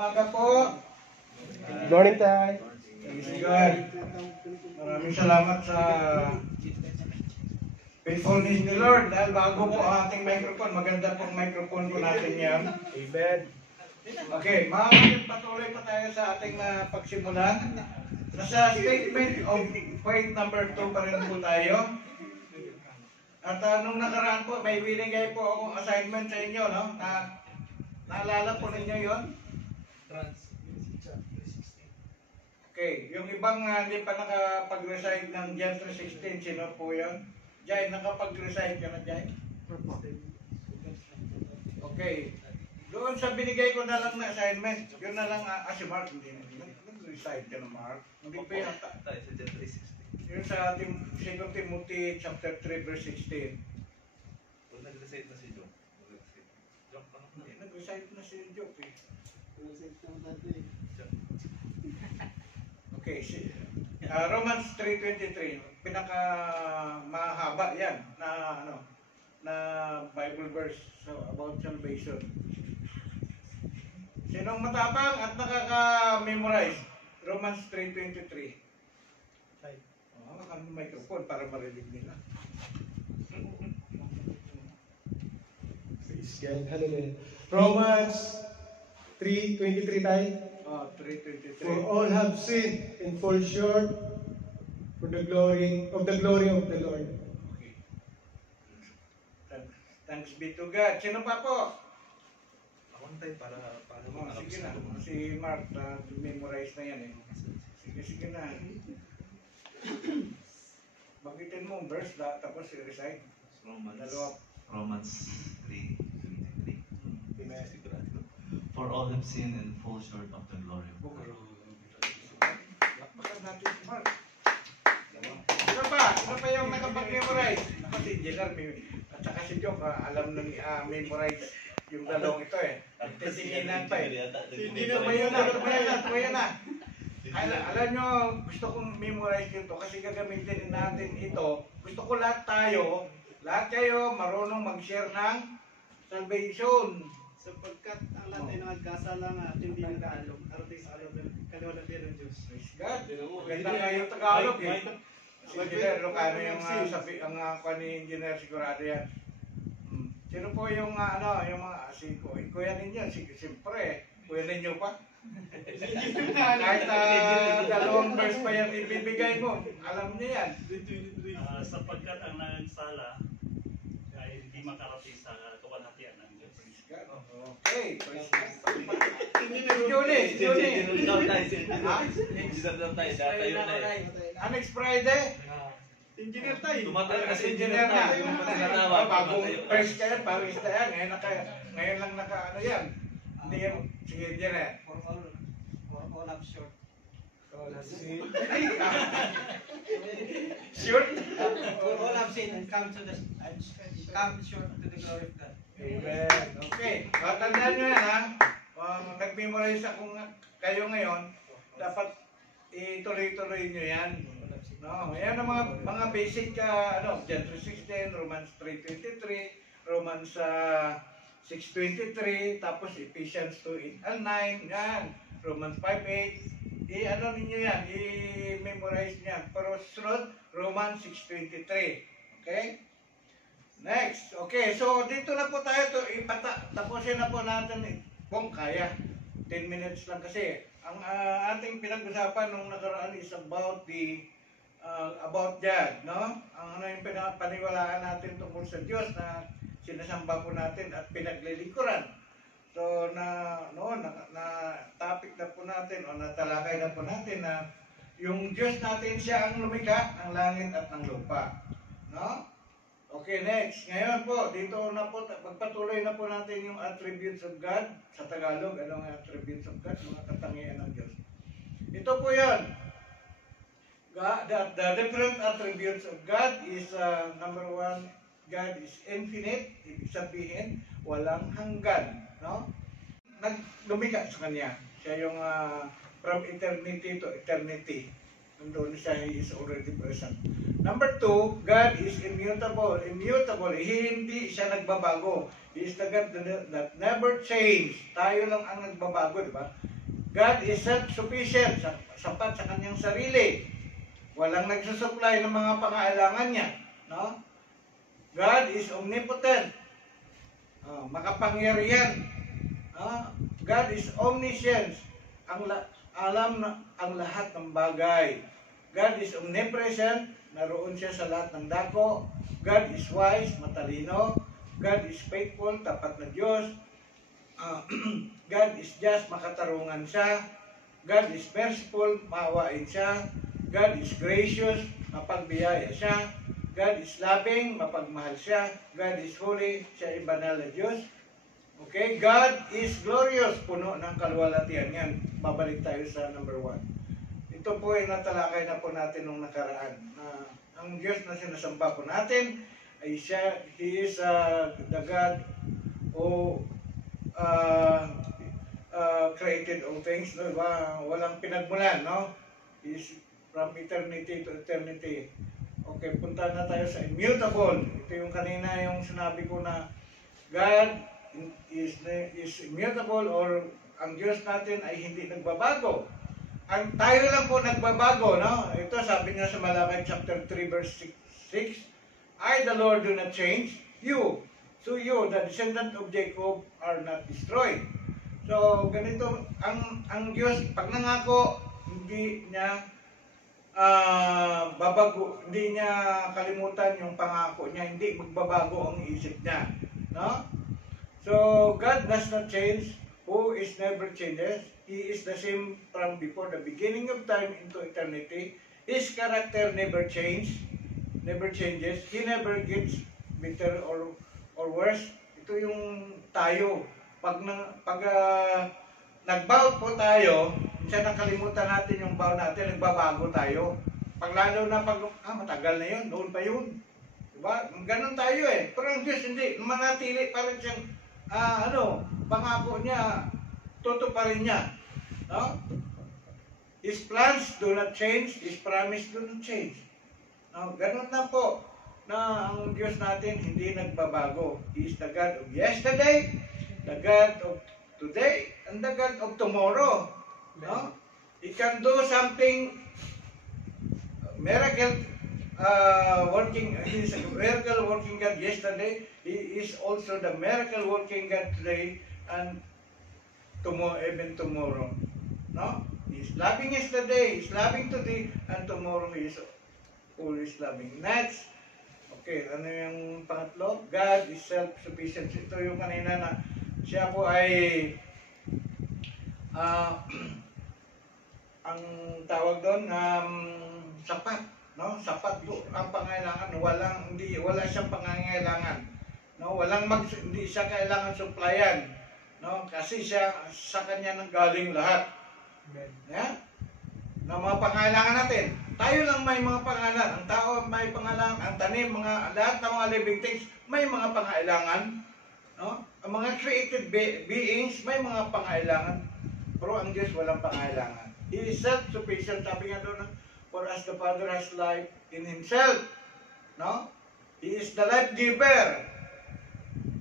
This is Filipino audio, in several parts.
umaga po. Good morning, Tay. Praise God. Maraming salamat sa faithfulness ni Lord. Dahil bago po ang ating microphone, maganda pong microphone po natin yan. Amen. Okay, patuloy pa tayo sa ating pagsimulan. Nasa statement of faith number 2 pa rin po tayo. At nung nakaraan po, may binigay po akong assignment sa inyo, no? Naalala po ninyo yon? Okay, yung ibang hindi pa nakapag-recite ng John 3:16, sino po yun? Jai, nakapag-recite ka na, Jai? Okay. Doon sa binigay ko na lang na assignment, yun na lang, si Mark, hindi nag-recite ka na, Mark. Hindi pa yata. Yun sa 2 Timothy chapter 3 verse 16. Nag-recite na si Joe. Nag-recite na si Joe eh. Okay, Romans 3:23, pinaka mahaba yan na na Bible verse about salvation. Sinong matapang at nakaka-memorize? Romans 3:23. Ang microphone para marinig nila. Praise God. Hallelujah. Romans 3:23, Tay. 3:23. For all have sinned and fall short for the glory of the Lord. Okay. Thanks be to God. Sino pa po? Tayo para Sige na. Si Mark, memorize na yan eh. Sige na. Bagitin mo ang verse tapos i-recite. Romans 3:23. For all have sinned and fall short of the glory of God. Lakpakan natin si Mark. Sino pa yung nakapag-memorize? Ako si Jenner, at saka si Joke, alam nang memorize yung dalawang ito eh. Titinginan pa eh. Hindi na ba yun na? Alam nyo, gusto kong memorize ito kasi gagamitin natin ito. Gusto ko lahat kayo marunong mag-share ng salvation. Sapagkat ang lahat ay nagkasalang at hindi nag-aalog, arating sa kalawalatian ng Diyos. Praise God. Ganda nga yung Tagalog eh. Si Engineer, Lucano yung sabi, ang ni Engineer sigurado yan. Sino po yung yung mga, kuya ninyo, siyempre, kuya ninyo pa. Kahit dalawang verse pa yan ibibigay mo, alam niyo yan. Sapagkat ang nagsala ay hindi makarating sa kawalhatian ng Diyos. Okay, praise God. Next Friday? Engineer tayo. Tumatay kasi engineer na. yung pagkatawa. Bagong first ka yan, bagong isa yan. Ngayon lang yan. Hindi yan, sige engineer. For all have short. Sure? For all have sinned and come short to the glory of God. Amen. Okay. Tandaan nyo yan ha. Nag-memorize akong kayo ngayon, dapat ituloy-tuloy nyo yan. No, yan ang mga basic John 3:16, Romans 3:23, Romans 6:23, tapos Ephesians 2:8-9, yan, Romans 5:8. Ninyo yan, i-memorize niyan. Pero sunod, Romans 6:23. Okay? Next. Okay, so dito na po tayo tapusin na po natin kung kaya. 10 minutes lang kasi. Ang ating pinag-usapan nung nakaraan is about God, no? Ang yung pinapaniwalaan natin tungkol sa Diyos na sinasamba po natin at pinaglilingkuran. So na topic na po natin o natalakay na po natin na yung Diyos natin siya ang lumikha ng langit at ng lupa, no? Okay, next. Ngayon po, dito na po pagpatuloy na po natin yung attributes of God sa Tagalog. Ano ang attributes of God? Mga katangian ng Diyos. Ito po 'yan. The different attributes of God is number 1, God is infinite, ibig sabihin walang hanggan, no? Lumikha sa kanya. Siya yung from eternity to eternity. Nandun siya, he is already present. Number 2, God is immutable. Immutable. Hindi siya nagbabago. He is the God that never change. Tayo lang ang nagbabago, di ba? God is self-sufficient. Sapat sa kanyang sarili. Walang nagsusupply ng mga pangailangan niya. No? God is omnipotent. Makapangyarihan. God is omniscient. Alam na ang lahat ng bagay. God is omnipresent. Naroon siya sa lahat ng dako. God is wise, matalino. God is faithful, tapat na Diyos. God is just, makatarungan siya. God is merciful, maawain siya. God is gracious, mapagbiyaya siya. God is loving, mapagmahal siya. God is holy, siya ay banal na Diyos. Okay, God is glorious, puno ng kaluwalhatian. Yan, babalik tayo sa number 1. Ito po ay natalakay na po natin nung nakaraan. Ang Diyos na sinasamba po natin ay siya, He is the God who created all things. No? Walang pinagmulan, no? He is from eternity to eternity. Okay, punta na tayo sa immutable. Ito yung kanina yung sinabi ko na God is immutable, or ang Diyos natin ay hindi nagbabago. Ang tayo lang po nagbabago, no? Ito sabi niya sa Malakay chapter 3 verse 6, I, the Lord, do not change. You, so you, the descendant of Jacob, are not destroyed. So, ganito, ang Diyos, pag nangako, hindi niya babago, hindi niya kalimutan yung pangako niya, hindi magbabago ang isip niya. No? So, God does not change, who is never changes. He is the same from before the beginning of time into eternity. His character never changes. He never gets better or worse. Ito yung tayo. Pag nag-bow po tayo, minsan nakalimutan natin yung bow natin, nagbabago tayo. Pag lalo na matagal na yun, noon pa yun. Diba? Ganun tayo eh. Pero ang Diyos hindi, manatili pa rin siyang pangako niya, tutuparin niya. No? His plans do not change, His promise do not change. No? Ganun na po na ang Diyos natin hindi nagbabago. He is the God of yesterday, the God of today, and the God of tomorrow. No? He can do something miracle working. He is a miracle working God yesterday. He is also the miracle working God today and tomorrow, even tomorrow. No? He is loving yesterday, He is loving today, and tomorrow He is always loving. Next. Okay, ano yung pangatlo? God is self-sufficient. Ito yung kanina na siya po ay ang tawag doon sapat, no? Sapat po ang pangailangan. Wala siyang pangangailangan. No, hindi siya kailangan supplyan, no? Kasi siya sa kanya nang galing lahat. Yeah? Na mga pangailangan natin. Tayo lang may mga pangailangan. Ang tao may pangailangan. Ang tanim, lahat ng mga living things may mga pangailangan. No? Ang mga created beings may mga pangailangan. Pero ang Diyos walang pangailangan. He is self-sufficient. Sabi nga doon, for as the Father has life in Himself. No? He is the life giver.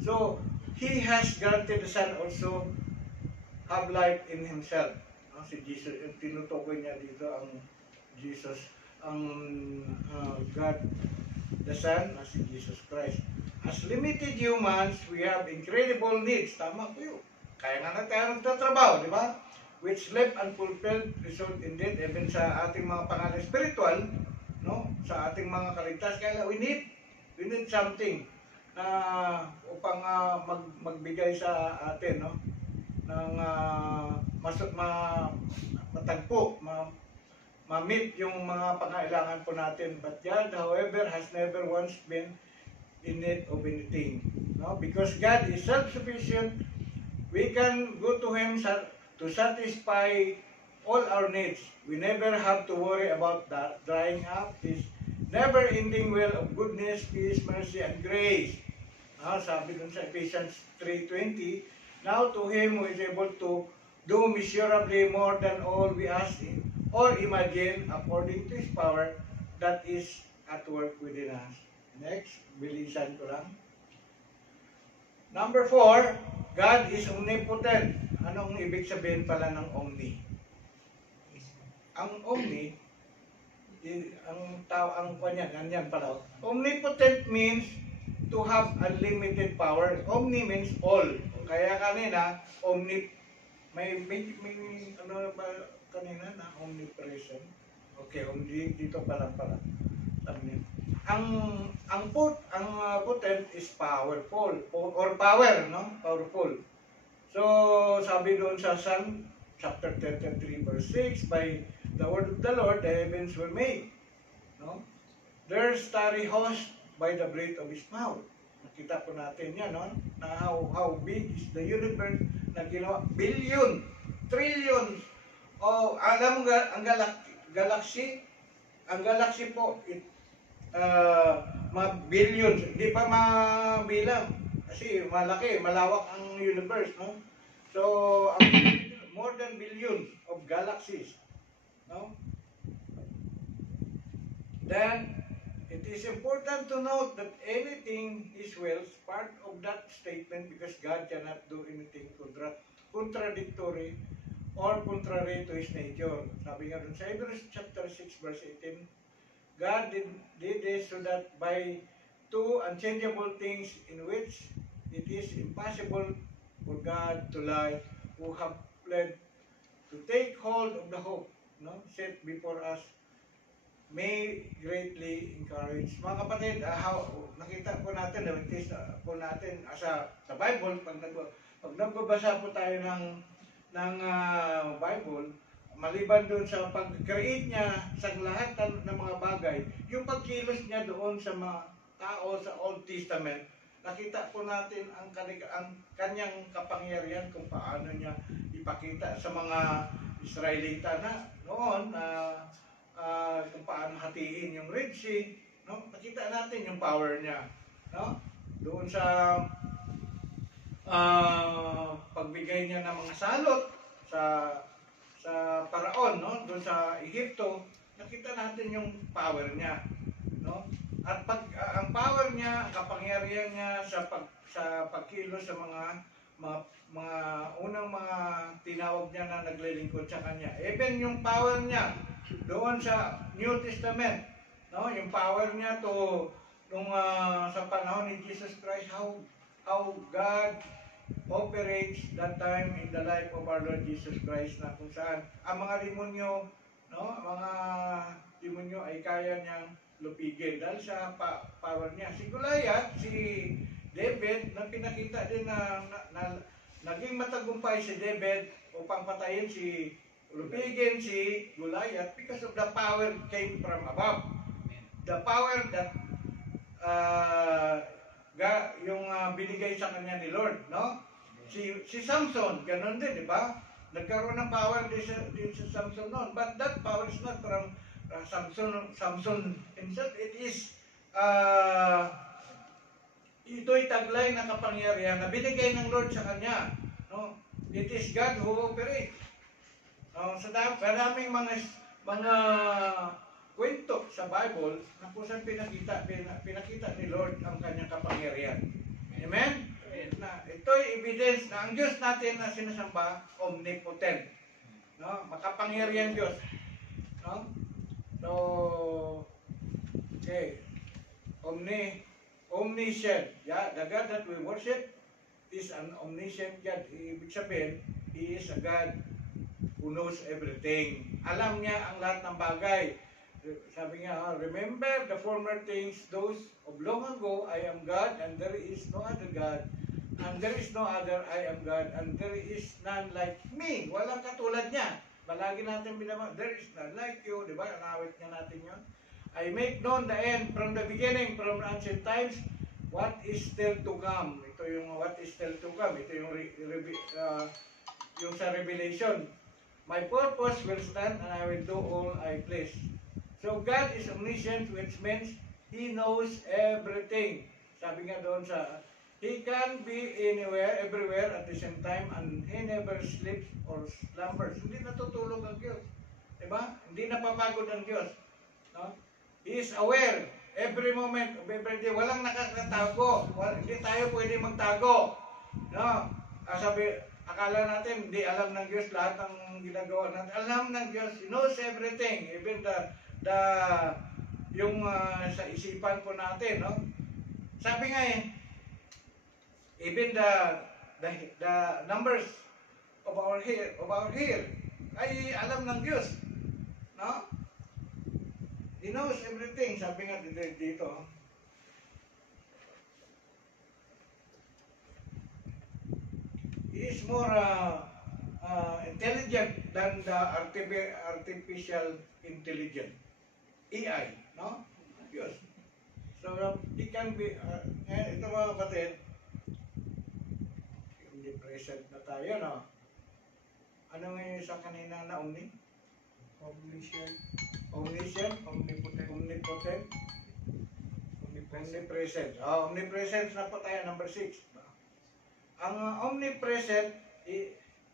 So, He has granted the Son also have life in Himself. No? Si Jesus, tinutukoy niya dito ang Jesus, ang God, the Son, as si Jesus Christ. As limited humans, we have incredible needs. Tama po yun. Kaya nga na tayo nagtatrabaho, di ba? Which left unfulfilled result in death, even sa ating mga pangalan spiritual, no? Sa ating mga kaligtas. Kaya we need something upang magbigay sa atin, no? Ng matagpo, ma-meet yung mga pangailangan po natin. But God, however, has never once been in need of anything. No? Because God is self-sufficient, we can go to Him to satisfy all our needs. We never have to worry about that drying up His never-ending well of goodness, peace, mercy, and grace. Sabi dun sa Ephesians 3:20, now to Him who is able to do measurably more than all we ask or imagine, according to His power that is at work within us. Next, bilisan ko lang. Number 4, God is omnipotent. Anong ibig sabihin pala ng omni? Ang omni, ang kanya, ganyan pala. Omnipotent means to have unlimited power. Omni means all. Kaya kanina, may ano ba kanina na omnipresent? Okay, dito pa lang pala. Ang potent is powerful or power, no? Powerful. So, sabi doon sa Psalm chapter 33 verse 6, by the word of the Lord the heavens were made, no? Their starry host by the breath of His mouth. Nakita po natin yan, no? Na how big is the universe na ginawa, billion, trillions. Oh, alam mo ang galaxy po, mga billions, hindi pa mabilang kasi malaki, malawak ang universe, no? So, more than billions of galaxies, no? Then, it is important to note that anything is well part of that statement because God cannot do anything contradictory or contrary to His nature. Sabi nga dun sa Hebrews chapter 6 verse 18, God did this so that by two unchangeable things in which it is impossible for God to lie, who have fled to take hold of the hope, no, set before us, may greatly encourage. Mga kapatid, nakita po natin, na-witness po natin sa Bible, pag nagbabasa po tayo ng Bible, maliban doon sa pag-create niya sa lahat ng mga bagay, yung pagkilos niya doon sa mga tao sa Old Testament, nakita po natin ang kanyang kapangyarihan kung paano niya ipakita sa mga Israelita na noon, kung paano hatiin yung Red Sea, no? Nakita natin yung power niya, no? Doon sa pagbigay niya ng mga salot sa Paraon, no? Doon sa Ehipto, nakita natin yung power niya, no? At ang power niya, ang kapangyarihan niya sa pagkilos sa mga unang mga tinawag niya na naglilingkod sa kanya. Even yung power niya doon sa New Testament, no? Yung power niya sa panahon ni Jesus Christ, how God operates that time in the life of our Lord Jesus Christ, na kung saan ang mga demonyo, no, mga demonyo ay kaya niyang lupigin dahil sa power niya. Si Goliath, si David, na pinakita din na naging matagumpay si David upang patayin lupigin si Goliath because of the power came from above. The power that binigay sa kanya ni Lord, no? Si Samson, ganun din, di ba? Nagkaroon ng power din si Samson noon. But that power is not from Samson himself. It is ito'y taglay na kapangyarihan na binigay ng Lord sa kanya, no? It is God who operates. Sa maraming mga kwento sa Bible na kung saan pinakita ni Lord ang kanyang kapangyarihan. Amen? Na ito'y evidence na ang Diyos natin na sinasamba, omnipotent, no? Makapangyarihan Diyos, no? So, okay, omniscient. Yeah, the God that we worship is an omniscient God. Ibig sabihin, He is a God who knows everything. Alam niya ang lahat ng bagay. Sabi nga, remember the former things, those of long ago, I am God, and there is no other God, and there is no other, I am God, and there is none like me. Walang katulad niya. Palagi natin binama, there is none like you, di ba? Anawit niya natin yun. I make known the end from the beginning, from ancient times, what is still to come. Ito yung what is still to come. Ito yung yung sa Revelation. My purpose will stand and I will do all I please. So God is omniscient, which means He knows everything. Sabi nga doon He can be anywhere, everywhere at the same time, and He never sleeps or slumbers. Hindi natutulog ang Diyos. Diba? Hindi napapagod ang Diyos. No? He is aware Every moment of every day. Walang nakakatago. Hindi tayo pwede magtago. No? Akala natin, hindi alam ng Diyos lahat ng ginagawa natin. Alam ng Diyos, He knows everything. Even yung sa isipan po natin, no? Sabi nga even the numbers of our hair ay alam ng Diyos, no? He knows everything. Sabi nga dito. He is more intelligent than the artificial intelligence, AI, no? Diyos. So, it can be, ito mga kapatid, hindi present na tayo, no? Ano nga yung isa kanina na omni? Omniscient, Omniscient, omnipotent, omnipotent, omnipresent. omnipresent. Omnipresent na po tayo, number 6. Ang omnipresent,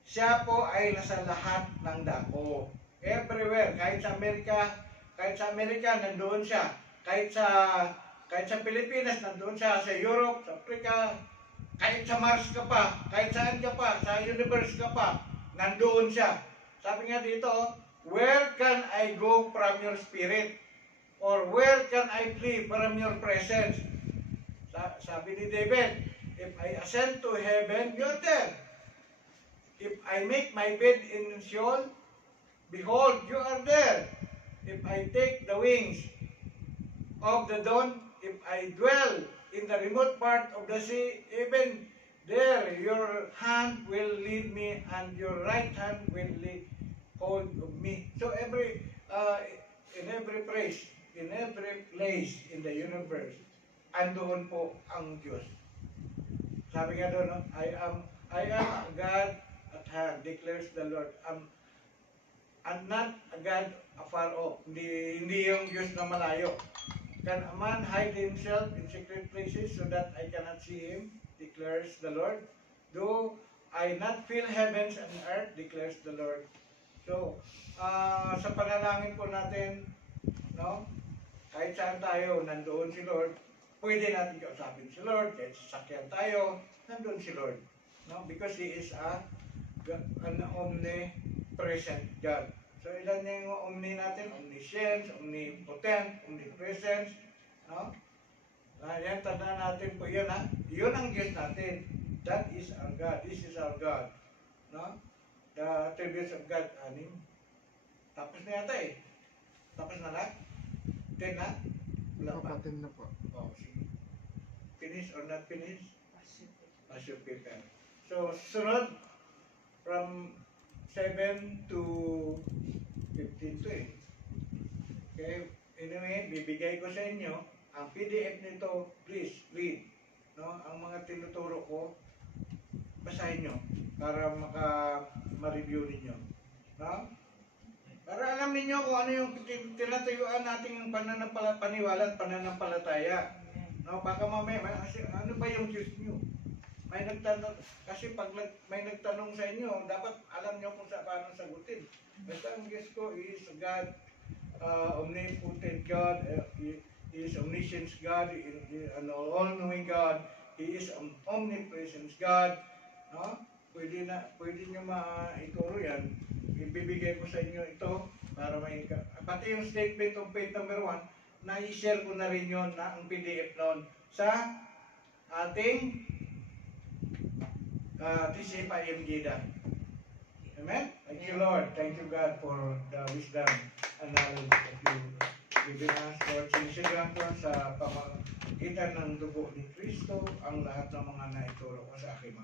siya po ay nasa lahat ng dako. Everywhere, kahit sa Amerika, nandoon siya. Kahit sa Pilipinas, nandoon siya. Sa Europe, sa Africa, kahit sa Mars ka pa, kahit saan ka pa, sa universe ka pa, nandoon siya. Sabi nga dito, where can I go from your spirit? Or where can I flee from your presence? Sabi ni David, if I ascend to heaven, you're there. If I make my bed in Sheol, behold, you are there. If I take the wings of the dawn, if I dwell in the remote part of the sea, even there your hand will lead me and your right hand will lay hold of me. So in every place in the universe, andoon po ang Diyos. Sabi nga doon, no? I am God at hand, declares the Lord. I'm not a God afar off. Hindi yung Diyos na malayo. Can a man hide himself in secret places so that I cannot see him? Declares the Lord. Though I not feel heavens and earth, declares the Lord. So, sa panalangin po natin, no? Kahit saan tayo, nandoon si Lord. Pwede natin kausapin si Lord, kahit sasakyan tayo, nandun si Lord. No? Because He is an omnipresent God. So ilan yung omni natin? Omniscience, omnipotent, omnipresence. No? Yan, tandaan natin po yan, ha? Yun ang Diyos natin. That is our God. This is our God. No? The attributes of God, 6. Tapos na yata eh. Tapos na lahat? 10 na? Wala pa. Kapatid na po. Oh, sige. Finish or not finish? As you prepare. So, sunod, from 7 to 15 to eh. Okay, anyway, bibigay ko sa inyo, ang PDF nito, please read. No? Ang mga tinuturo ko, basahin nyo para ma-review ninyo. No? Para alam ninyo kung ano yung tinatayuan nating paniwala at pananampalataya. No, baka mamaya, ano ba yung Diyos nyo? May nagtanong, kasi pag may nagtanong sa inyo, dapat alam nyo kung paano sagutin. Basta ang Diyos ko is God, omnipotent God, He is omniscient God, an all-knowing God, He is an omnipresent God. No? Pwede nyo maituro yan. Ibibigay ko sa inyo ito para pati yung statement of faith number 1, na-share ko na rin yun na ang PDF noon sa ating TCFIM GIDA. Amen? Thank you, Lord. Thank you, God, for the wisdom and knowledge that you given us. Lord, sinisigahan ko sa pamagitan ng dugo ni Kristo ang lahat ng mga naituro ko sa akin.